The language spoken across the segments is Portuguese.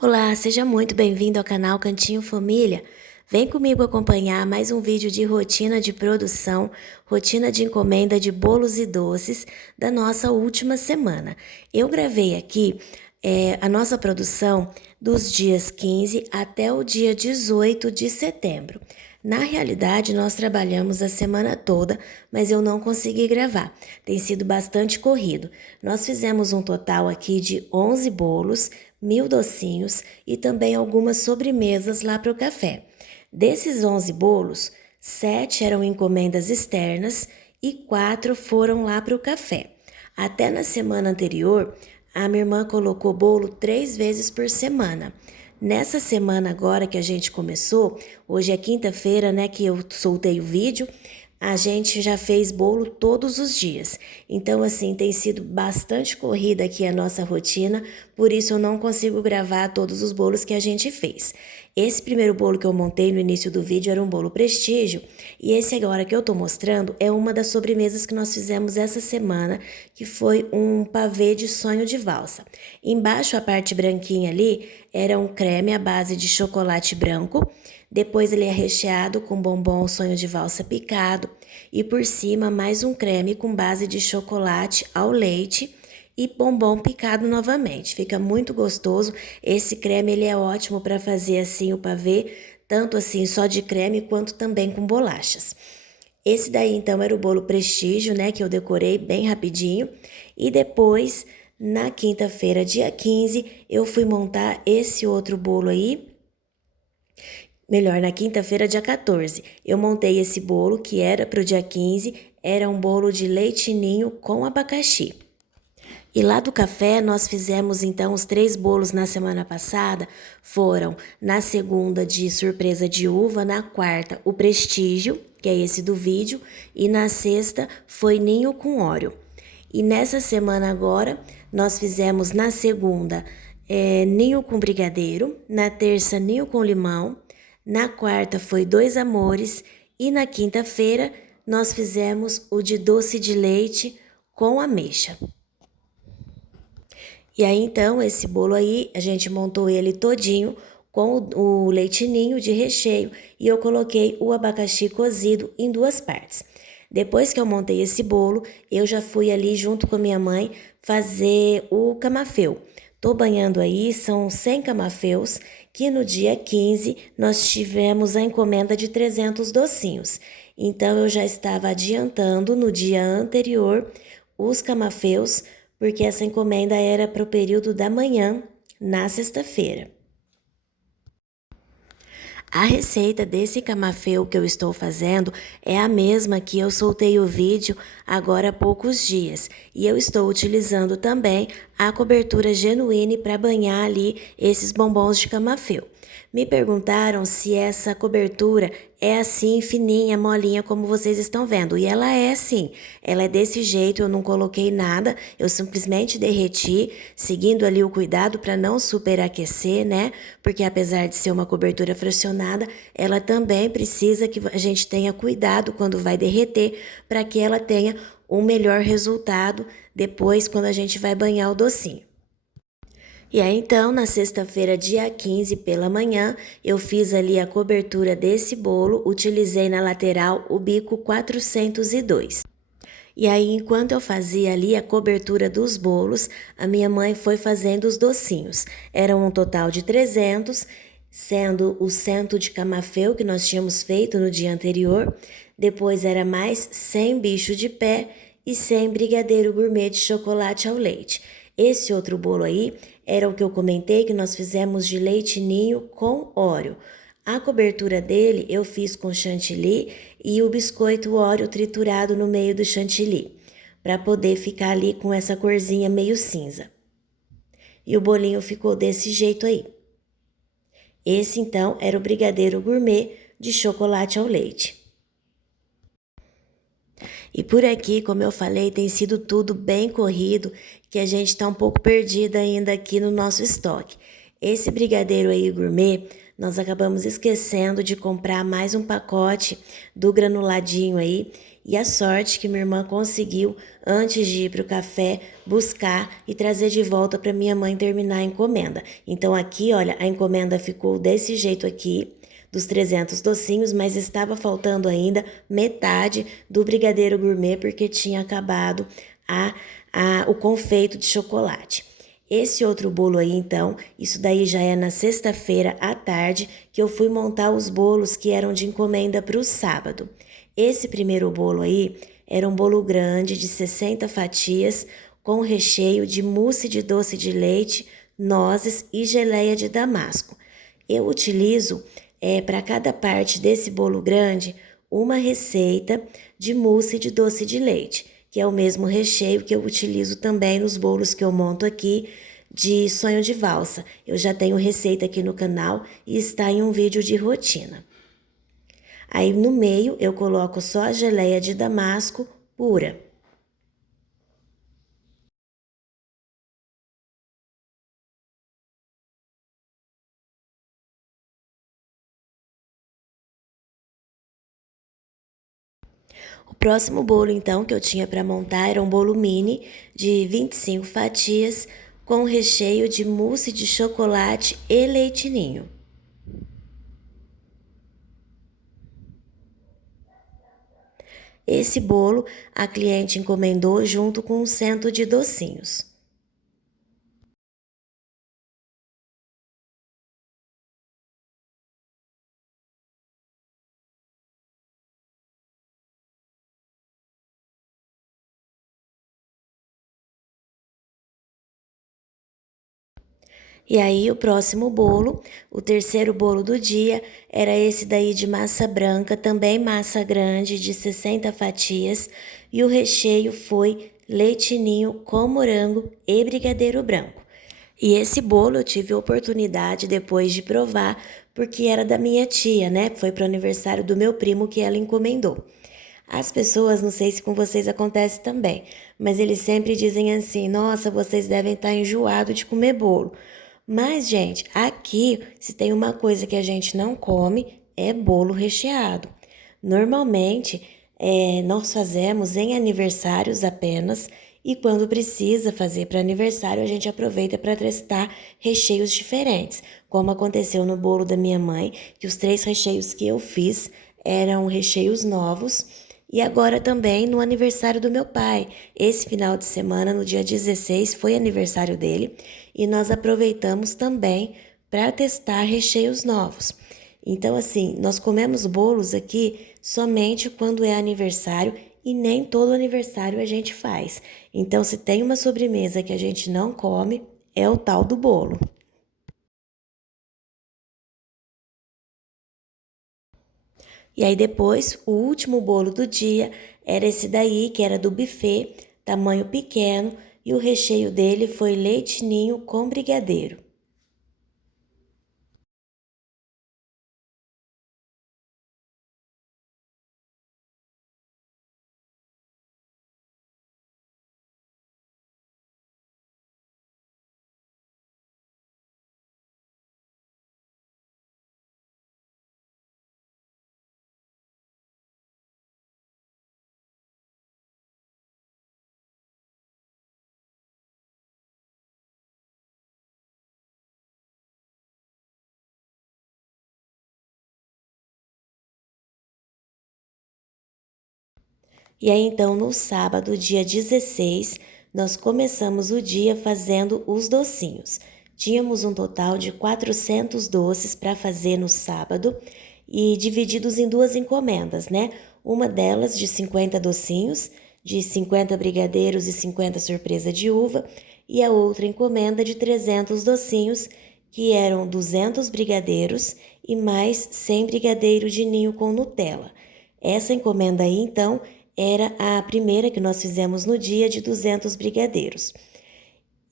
Olá, seja muito bem-vindo ao canal Cantinho Família. Vem comigo acompanhar mais um vídeo de rotina de produção, rotina de encomenda de bolos e doces da nossa última semana. Eu gravei aqui a nossa produção dos dias 15 até o dia 18 de setembro. Na realidade, nós trabalhamos a semana toda, mas eu não consegui gravar. Tem sido bastante corrido. Nós fizemos um total aqui de 11 bolos, 1000 docinhos e também algumas sobremesas lá para o café. Desses 11 bolos, 7 eram encomendas externas e 4 foram lá para o café. Até na semana anterior, a minha irmã colocou bolo 3 vezes por semana. Nessa semana agora que a gente começou, hoje é quinta-feira, né, que eu soltei o vídeo, a gente já fez bolo todos os dias. Então, assim, tem sido bastante corrida aqui a nossa rotina, por isso eu não consigo gravar todos os bolos que a gente fez. Esse primeiro bolo que eu montei no início do vídeo era um bolo prestígio, e esse agora que eu tô mostrando é uma das sobremesas que nós fizemos essa semana, que foi um pavê de sonho de valsa. Embaixo, a parte branquinha ali, era um creme à base de chocolate branco. Depois ele é recheado com bombom sonho de valsa picado e por cima mais um creme com base de chocolate ao leite e bombom picado novamente. Fica muito gostoso. Esse creme ele é ótimo para fazer assim o pavê, tanto assim só de creme quanto também com bolachas. Esse daí então era o bolo prestígio, né, que eu decorei bem rapidinho. E depois, na quinta-feira, dia 15, eu fui montar esse outro bolo aí. Melhor, na quinta-feira, dia 14, eu montei esse bolo que era para o dia 15, era um bolo de leite ninho com abacaxi. E lá do café, nós fizemos então os 3 bolos na semana passada, foram na segunda de surpresa de uva, na quarta o prestígio, que é esse do vídeo, e na sexta foi ninho com Oreo. E nessa semana agora, nós fizemos na segunda ninho com brigadeiro, na terça ninho com limão, na quarta foi 2 amores e na quinta-feira nós fizemos o de doce de leite com ameixa. E aí então esse bolo aí a gente montou ele todinho com o leite ninho de recheio e eu coloquei o abacaxi cozido em 2 partes. Depois que eu montei esse bolo, eu já fui ali junto com a minha mãe fazer o camafeu. Tô banhando aí, são 100 camafeus, que no dia 15 nós tivemos a encomenda de 300 docinhos. Então eu já estava adiantando no dia anterior os camafeus, porque essa encomenda era para o período da manhã, na sexta-feira. A receita desse camafeu que eu estou fazendo é a mesma que eu soltei o vídeo agora há poucos dias. E eu estou utilizando também a cobertura genuíne para banhar ali esses bombons de camafeu. Me perguntaram se essa cobertura é assim, fininha, molinha, como vocês estão vendo. E ela é assim, ela é desse jeito, eu não coloquei nada, eu simplesmente derreti, seguindo ali o cuidado para não superaquecer, né? Porque apesar de ser uma cobertura fracionada, ela também precisa que a gente tenha cuidado quando vai derreter, para que ela tenha um melhor resultado depois quando a gente vai banhar o docinho. E aí então, na sexta-feira, dia 15, pela manhã, eu fiz ali a cobertura desse bolo, utilizei na lateral o bico 402. E aí, enquanto eu fazia ali a cobertura dos bolos, a minha mãe foi fazendo os docinhos. Eram um total de 300, sendo o 100 de camafeu que nós tínhamos feito no dia anterior. Depois era mais 100 bicho de pé e 100 brigadeiro gourmet de chocolate ao leite. Esse outro bolo aí era o que eu comentei que nós fizemos de leite ninho com Oreo. A cobertura dele eu fiz com chantilly e o biscoito Oreo triturado no meio do chantilly, para poder ficar ali com essa corzinha meio cinza. E o bolinho ficou desse jeito aí. Esse então era o brigadeiro gourmet de chocolate ao leite. E por aqui, como eu falei, tem sido tudo bem corrido, que a gente tá um pouco perdida ainda aqui no nosso estoque. Esse brigadeiro aí gourmet, nós acabamos esquecendo de comprar mais um pacote do granuladinho aí, E a sorte que minha irmã conseguiu, antes de ir para o café, buscar e trazer de volta para minha mãe terminar a encomenda. Então aqui, olha, a encomenda ficou desse jeito aqui, dos 300 docinhos, mas estava faltando ainda metade do brigadeiro gourmet porque tinha acabado o confeito de chocolate. Esse outro bolo aí, então, isso daí já é na sexta-feira à tarde que eu fui montar os bolos que eram de encomenda para o sábado. Esse primeiro bolo aí era um bolo grande de 60 fatias com recheio de mousse de doce de leite, nozes e geleia de damasco. Eu utilizo para cada parte desse bolo grande uma receita de mousse de doce de leite, que é o mesmo recheio que eu utilizo também nos bolos que eu monto aqui de sonho de valsa. Eu já tenho receita aqui no canal e está em um vídeo de rotina. Aí no meio eu coloco só a geleia de damasco pura. O próximo bolo, então, que eu tinha para montar era um bolo mini de 25 fatias com recheio de mousse de chocolate e leite ninho. Esse bolo a cliente encomendou junto com um cento de docinhos. E aí, o próximo bolo, o terceiro bolo do dia, era esse daí de massa branca, também massa grande, de 60 fatias, e o recheio foi leite ninho com morango e brigadeiro branco. E esse bolo eu tive a oportunidade depois de provar, porque era da minha tia, né? Foi pro aniversário do meu primo que ela encomendou. As pessoas, não sei se com vocês acontece também, mas eles sempre dizem assim: nossa, vocês devem estar enjoados de comer bolo. Mas, gente, aqui, se tem uma coisa que a gente não come, é bolo recheado. Normalmente, nós fazemos em aniversários apenas, e quando precisa fazer para aniversário, a gente aproveita para testar recheios diferentes, como aconteceu no bolo da minha mãe, que os 3 recheios que eu fiz eram recheios novos. E agora também no aniversário do meu pai. Esse final de semana, no dia 16, foi aniversário dele e nós aproveitamos também para testar recheios novos. Então, assim, nós comemos bolos aqui somente quando é aniversário e nem todo aniversário a gente faz. Então, se tem uma sobremesa que a gente não come, é o tal do bolo. E aí depois, o último bolo do dia era esse daí, que era do buffet, tamanho pequeno, e o recheio dele foi leite ninho com brigadeiro. E aí então no sábado, dia 16, nós começamos o dia fazendo os docinhos. Tínhamos um total de 400 doces para fazer no sábado e divididos em 2 encomendas, né? Uma delas de 50 docinhos, de 50 brigadeiros e 50 surpresa de uva, e a outra encomenda de 300 docinhos, que eram 200 brigadeiros e mais 100 brigadeiro de ninho com Nutella. Essa encomenda aí, então, era a primeira que nós fizemos no dia de 200 brigadeiros.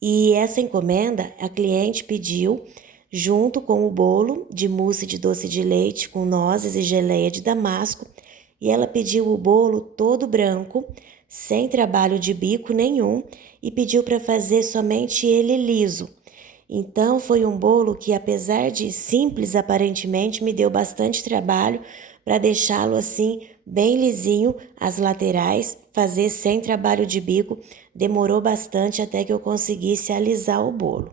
E essa encomenda a cliente pediu junto com o bolo de mousse de doce de leite com nozes e geleia de damasco, e ela pediu o bolo todo branco, sem trabalho de bico nenhum, e pediu para fazer somente ele liso. Então foi um bolo que, apesar de simples aparentemente, me deu bastante trabalho para deixá-lo assim bem lisinho as laterais, fazer sem trabalho de bico. Demorou bastante até que eu conseguisse alisar o bolo.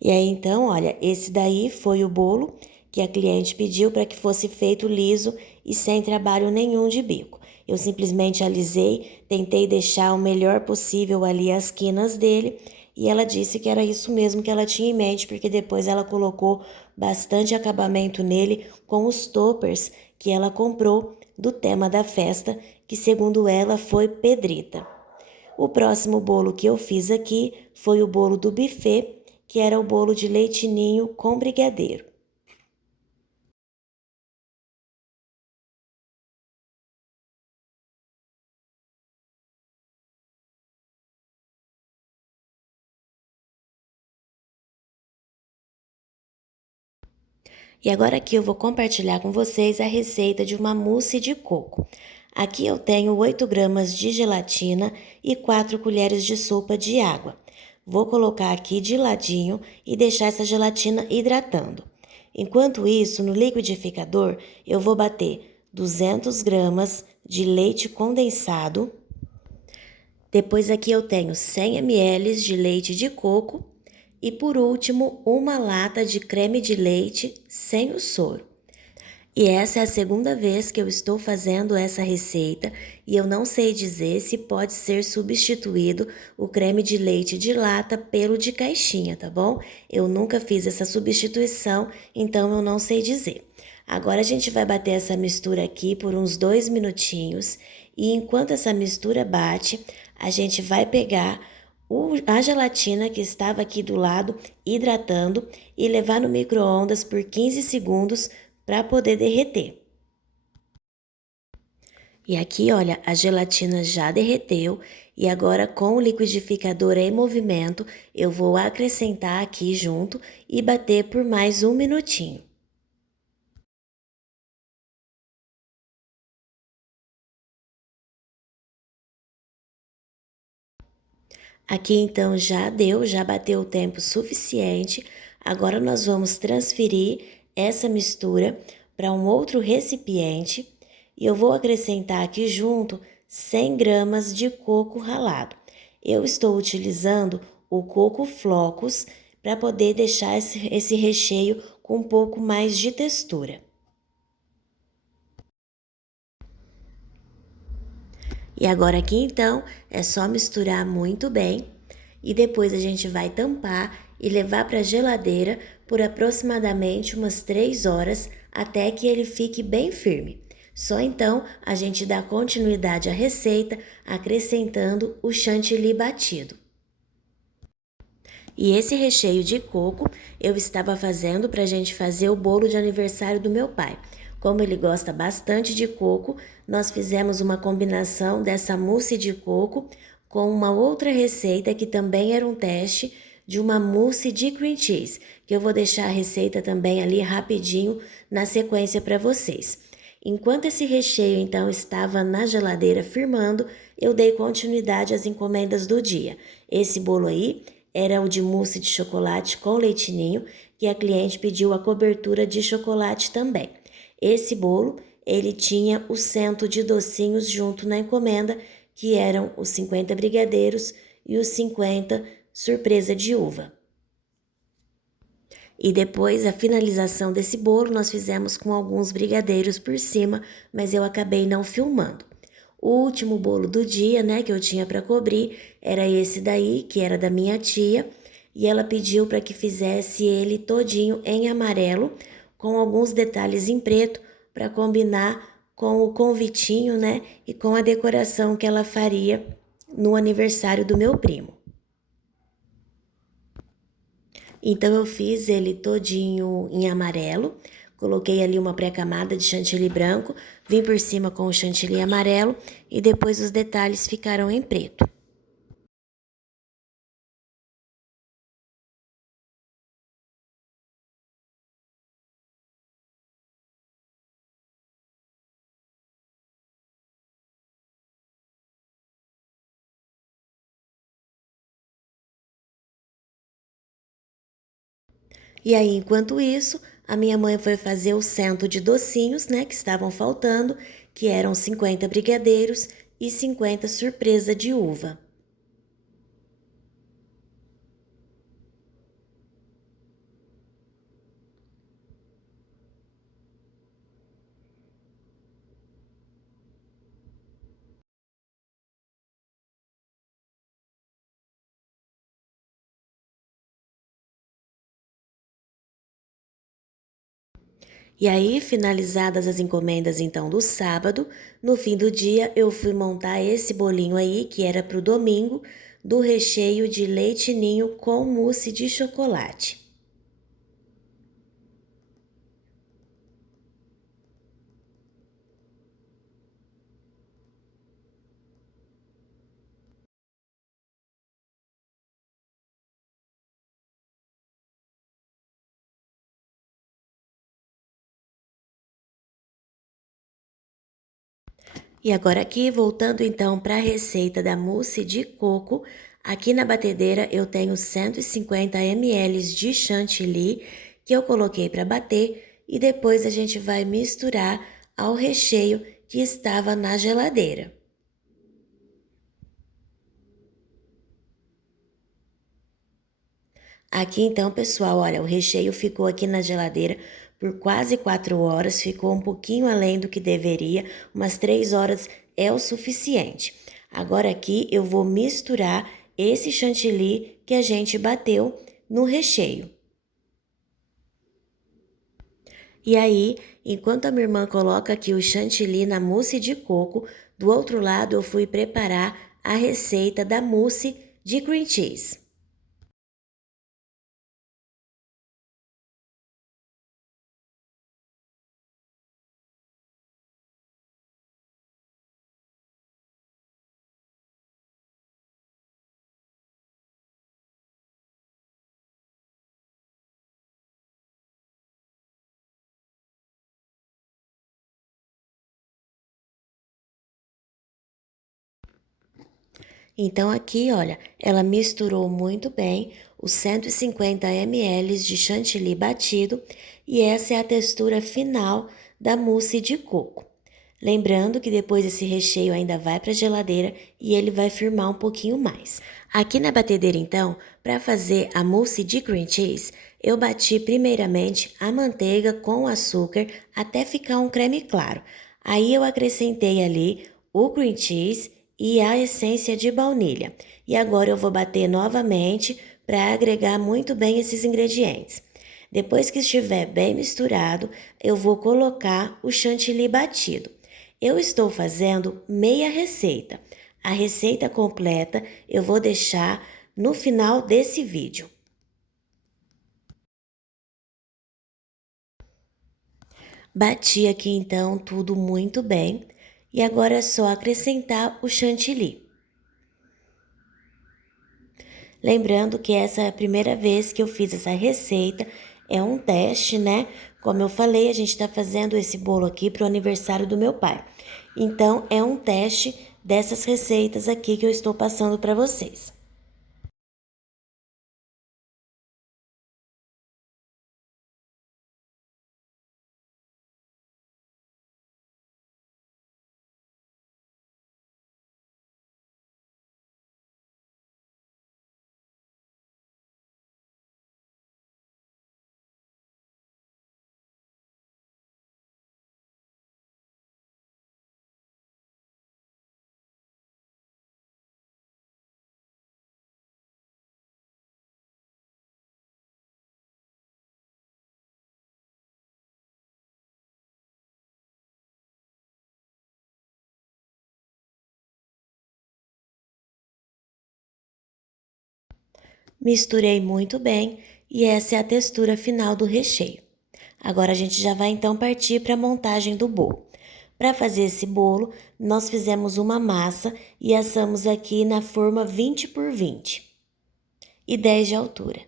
E aí, então, olha, esse daí foi o bolo que a cliente pediu para que fosse feito liso e sem trabalho nenhum de bico. Eu simplesmente alisei, tentei deixar o melhor possível ali as quinas dele e ela disse que era isso mesmo que ela tinha em mente, porque depois ela colocou bastante acabamento nele com os toppers que ela comprou do tema da festa, que segundo ela foi pedrita. O próximo bolo que eu fiz aqui foi o bolo do buffet, que era o bolo de leite ninho com brigadeiro. E agora aqui eu vou compartilhar com vocês a receita de uma mousse de coco. Aqui eu tenho 8 gramas de gelatina e 4 colheres de sopa de água. Vou colocar aqui de ladinho e deixar essa gelatina hidratando. Enquanto isso, no liquidificador, eu vou bater 200 gramas de leite condensado. Depois aqui eu tenho 100 ml de leite de coco e por último uma lata de creme de leite sem o soro. E essa é a segunda vez que eu estou fazendo essa receita e eu não sei dizer se pode ser substituído o creme de leite de lata pelo de caixinha, tá bom? Eu nunca fiz essa substituição, então eu não sei dizer. Agora a gente vai bater essa mistura aqui por uns 2 minutinhos e enquanto essa mistura bate, a gente vai pegar a gelatina que estava aqui do lado hidratando e levar no micro-ondas por 15 segundos para poder derreter. E aqui, olha, a gelatina já derreteu e agora com o liquidificador em movimento, eu vou acrescentar aqui junto e bater por mais um minutinho. Aqui então já deu, já bateu o tempo suficiente. Agora nós vamos transferir essa mistura para um outro recipiente e eu vou acrescentar aqui junto 100 gramas de coco ralado. Eu estou utilizando o coco flocos para poder deixar esse recheio com um pouco mais de textura. E agora aqui então é só misturar muito bem e depois a gente vai tampar e levar para a geladeira por aproximadamente umas 3 horas até que ele fique bem firme. Só então a gente dá continuidade à receita acrescentando o chantilly batido. E esse recheio de coco eu estava fazendo para a gente fazer o bolo de aniversário do meu pai. Como ele gosta bastante de coco, nós fizemos uma combinação dessa mousse de coco com uma outra receita que também era um teste de uma mousse de cream cheese, que eu vou deixar a receita também ali rapidinho na sequência para vocês. Enquanto esse recheio então estava na geladeira firmando, eu dei continuidade às encomendas do dia. Esse bolo aí era o de mousse de chocolate com leite ninho, que a cliente pediu a cobertura de chocolate também. Esse bolo, ele tinha o cento de docinhos junto na encomenda, que eram os 50 brigadeiros e os 50 surpresa de uva. E depois a finalização desse bolo nós fizemos com alguns brigadeiros por cima, mas eu acabei não filmando. O último bolo do dia, né, que eu tinha para cobrir, era esse daí, que era da minha tia, e ela pediu para que fizesse ele todinho em amarelo, com alguns detalhes em preto, para combinar com o convitinho, né, e com a decoração que ela faria no aniversário do meu primo. Então eu fiz ele todinho em amarelo, coloquei ali uma pré-camada de chantilly branco, vim por cima com o chantilly amarelo e depois os detalhes ficaram em preto. E aí, enquanto isso, a minha mãe foi fazer o cento de docinhos, né, que estavam faltando, que eram 50 brigadeiros e 50 surpresa de uva. E aí, finalizadas as encomendas então do sábado, no fim do dia eu fui montar esse bolinho aí, que era para o domingo, do recheio de leite ninho com mousse de chocolate. E agora aqui, voltando então para a receita da mousse de coco, aqui na batedeira eu tenho 150 ml de chantilly que eu coloquei para bater e depois a gente vai misturar ao recheio que estava na geladeira. Aqui então, pessoal, olha, o recheio ficou aqui na geladeira por quase 4 horas, ficou um pouquinho além do que deveria, umas 3 horas é o suficiente. Agora aqui eu vou misturar esse chantilly que a gente bateu no recheio. E aí, enquanto a minha irmã coloca aqui o chantilly na mousse de coco, do outro lado eu fui preparar a receita da mousse de cream cheese. Então aqui, olha, ela misturou muito bem os 150 ml de chantilly batido e essa é a textura final da mousse de coco. Lembrando que depois esse recheio ainda vai para a geladeira e ele vai firmar um pouquinho mais. Aqui na batedeira então, para fazer a mousse de cream cheese, eu bati primeiramente a manteiga com açúcar até ficar um creme claro. Aí eu acrescentei ali o cream cheese e a essência de baunilha. E agora eu vou bater novamente para agregar muito bem esses ingredientes. Depois que estiver bem misturado, eu vou colocar o chantilly batido. Eu estou fazendo meia receita. A receita completa eu vou deixar no final desse vídeo. Bati aqui então tudo muito bem e agora é só acrescentar o chantilly. Lembrando que essa é a primeira vez que eu fiz essa receita, é um teste, né? Como eu falei, a gente está fazendo esse bolo aqui para o aniversário do meu pai. Então, é um teste dessas receitas aqui que eu estou passando para vocês. Misturei muito bem e essa é a textura final do recheio. Agora a gente já vai então partir para a montagem do bolo. Para fazer esse bolo, nós fizemos uma massa e assamos aqui na forma 20 por 20 e 10 de altura.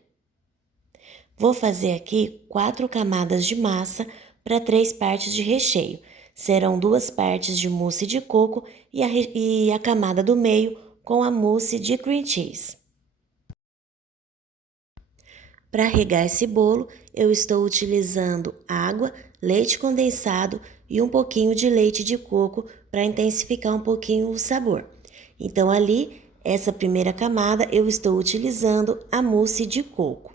Vou fazer aqui 4 camadas de massa para 3 partes de recheio. Serão 2 partes de mousse de coco e a camada do meio com a mousse de cream cheese. Para regar esse bolo, eu estou utilizando água, leite condensado e um pouquinho de leite de coco para intensificar um pouquinho o sabor. Então ali, essa primeira camada, eu estou utilizando a mousse de coco.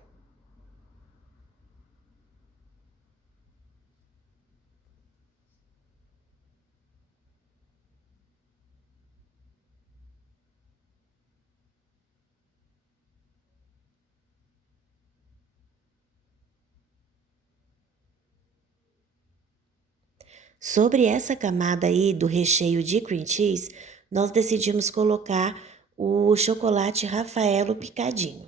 Sobre essa camada aí do recheio de cream cheese, nós decidimos colocar o chocolate Raffaello picadinho,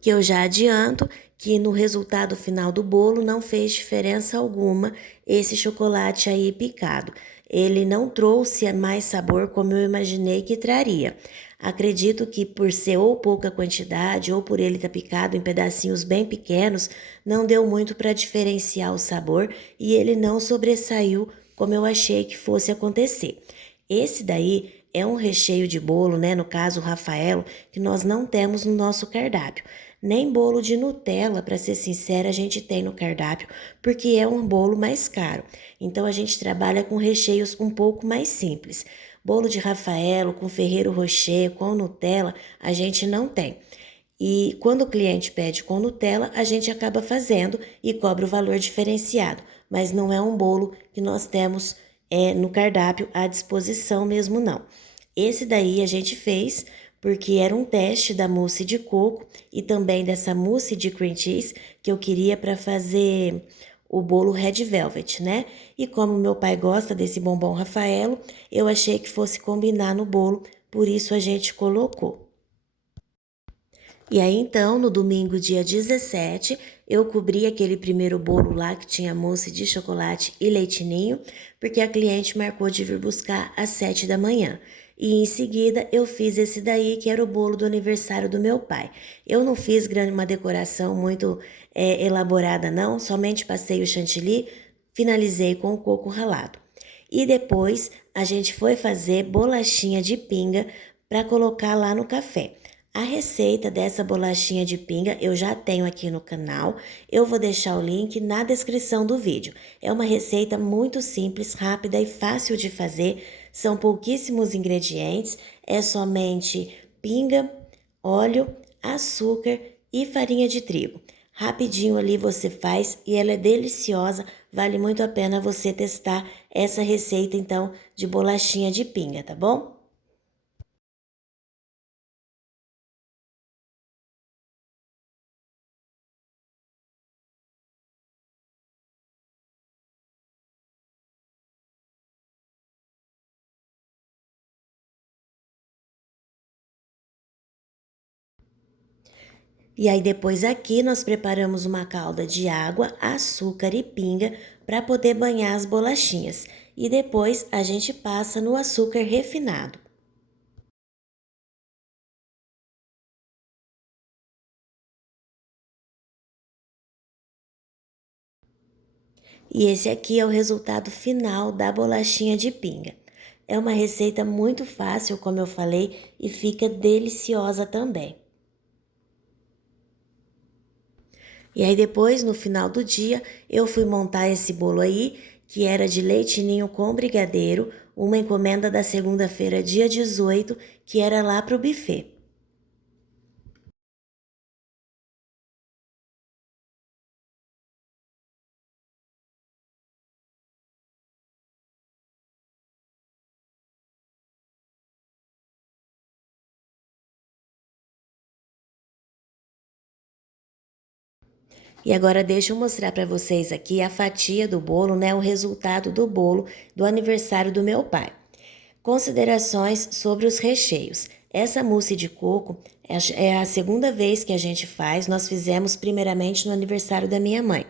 que eu já adianto que no resultado final do bolo não fez diferença alguma esse chocolate aí picado. Ele não trouxe mais sabor como eu imaginei que traria. Acredito que por ser ou pouca quantidade ou por ele estar picado em pedacinhos bem pequenos, não deu muito para diferenciar o sabor e ele não sobressaiu como eu achei que fosse acontecer. Esse daí é um recheio de bolo, né? No caso, o Rafaelo, que nós não temos no nosso cardápio. Nem bolo de Nutella, para ser sincera, a gente tem no cardápio, porque é um bolo mais caro. Então a gente trabalha com recheios um pouco mais simples. Bolo de Rafaelo com Ferrero Rocher, com Nutella, a gente não tem. E quando o cliente pede com Nutella, a gente acaba fazendo e cobra o valor diferenciado. Mas não é um bolo que nós temos no cardápio à disposição mesmo, não. Esse daí a gente fez porque era um teste da mousse de coco e também dessa mousse de cream cheese que eu queria para fazer o bolo Red Velvet, né? E como meu pai gosta desse bombom Rafaelo, eu achei que fosse combinar no bolo, por isso a gente colocou. E aí então, no domingo, dia 17, eu cobri aquele primeiro bolo lá que tinha mousse de chocolate e leite ninho, porque a cliente marcou de vir buscar às 7 da manhã. E em seguida eu fiz esse daí, que era o bolo do aniversário do meu pai. Eu não fiz uma decoração muito elaborada não, somente passei o chantilly, finalizei com o coco ralado. E depois a gente foi fazer bolachinha de pinga para colocar lá no café. A receita dessa bolachinha de pinga eu já tenho aqui no canal, eu vou deixar o link na descrição do vídeo. É uma receita muito simples, rápida e fácil de fazer, são pouquíssimos ingredientes, é somente pinga, óleo, açúcar e farinha de trigo. Rapidinho ali você faz e ela é deliciosa, vale muito a pena você testar essa receita então de bolachinha de pinga, tá bom? E aí depois aqui nós preparamos uma calda de água, açúcar e pinga para poder banhar as bolachinhas. E depois a gente passa no açúcar refinado. E esse aqui é o resultado final da bolachinha de pinga. É uma receita muito fácil, como eu falei, e fica deliciosa também. E aí depois, no final do dia, eu fui montar esse bolo aí, que era de leite ninho com brigadeiro, uma encomenda da segunda-feira, dia 18, que era lá pro buffet. E agora deixa eu mostrar para vocês aqui a fatia do bolo, né? O resultado do bolo do aniversário do meu pai. Considerações sobre os recheios. Essa mousse de coco é a segunda vez que a gente faz. Nós fizemos primeiramente no aniversário da minha mãe.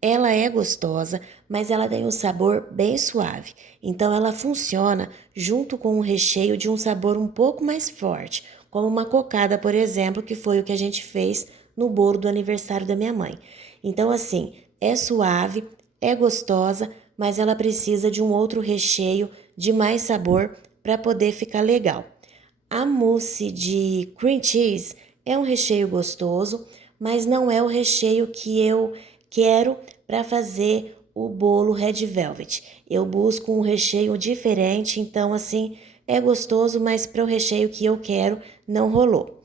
Ela é gostosa, mas ela tem um sabor bem suave. Então ela funciona junto com um recheio de um sabor um pouco mais forte, como uma cocada, por exemplo, que foi o que a gente fez no bolo do aniversário da minha mãe. Então assim, é suave, é gostosa, mas ela precisa de um outro recheio de mais sabor para poder ficar legal. A mousse de cream cheese é um recheio gostoso, mas não é o recheio que eu quero para fazer o bolo Red Velvet. Eu busco um recheio diferente, então assim é gostoso, mas para o recheio que eu quero não rolou.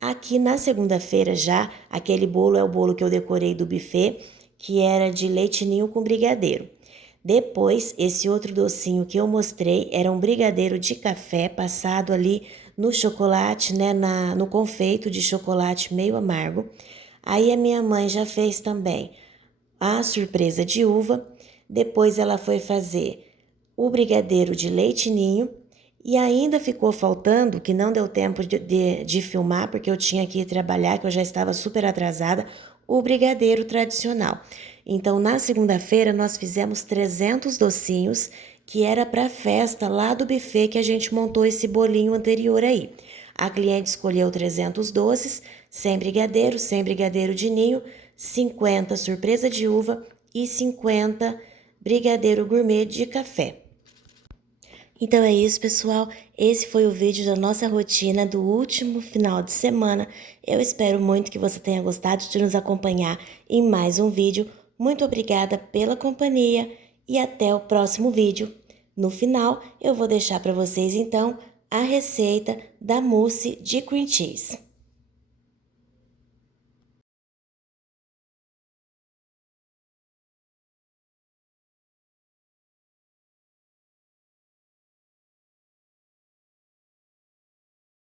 Aqui na segunda-feira já, aquele bolo é o bolo que eu decorei do buffet, que era de leite ninho com brigadeiro. Depois, esse outro docinho que eu mostrei era um brigadeiro de café passado ali no chocolate, né, no confeito de chocolate meio amargo. Aí a minha mãe já fez também a surpresa de uva. Depois ela foi fazer o brigadeiro de leite ninho. E ainda ficou faltando, que não deu tempo de filmar, porque eu tinha que ir trabalhar, que eu já estava super atrasada, o brigadeiro tradicional. Então, na segunda-feira, nós fizemos 300 docinhos, que era para a festa lá do buffet que a gente montou esse bolinho anterior aí. A cliente escolheu 300 doces, sem brigadeiro de ninho, 50 surpresa de uva e 50 brigadeiro gourmet de café. Então é isso, pessoal. Esse foi o vídeo da nossa rotina do último final de semana. Eu espero muito que você tenha gostado de nos acompanhar em mais um vídeo. Muito obrigada pela companhia e até o próximo vídeo. No final, eu vou deixar para vocês, então, a receita da mousse de cream cheese.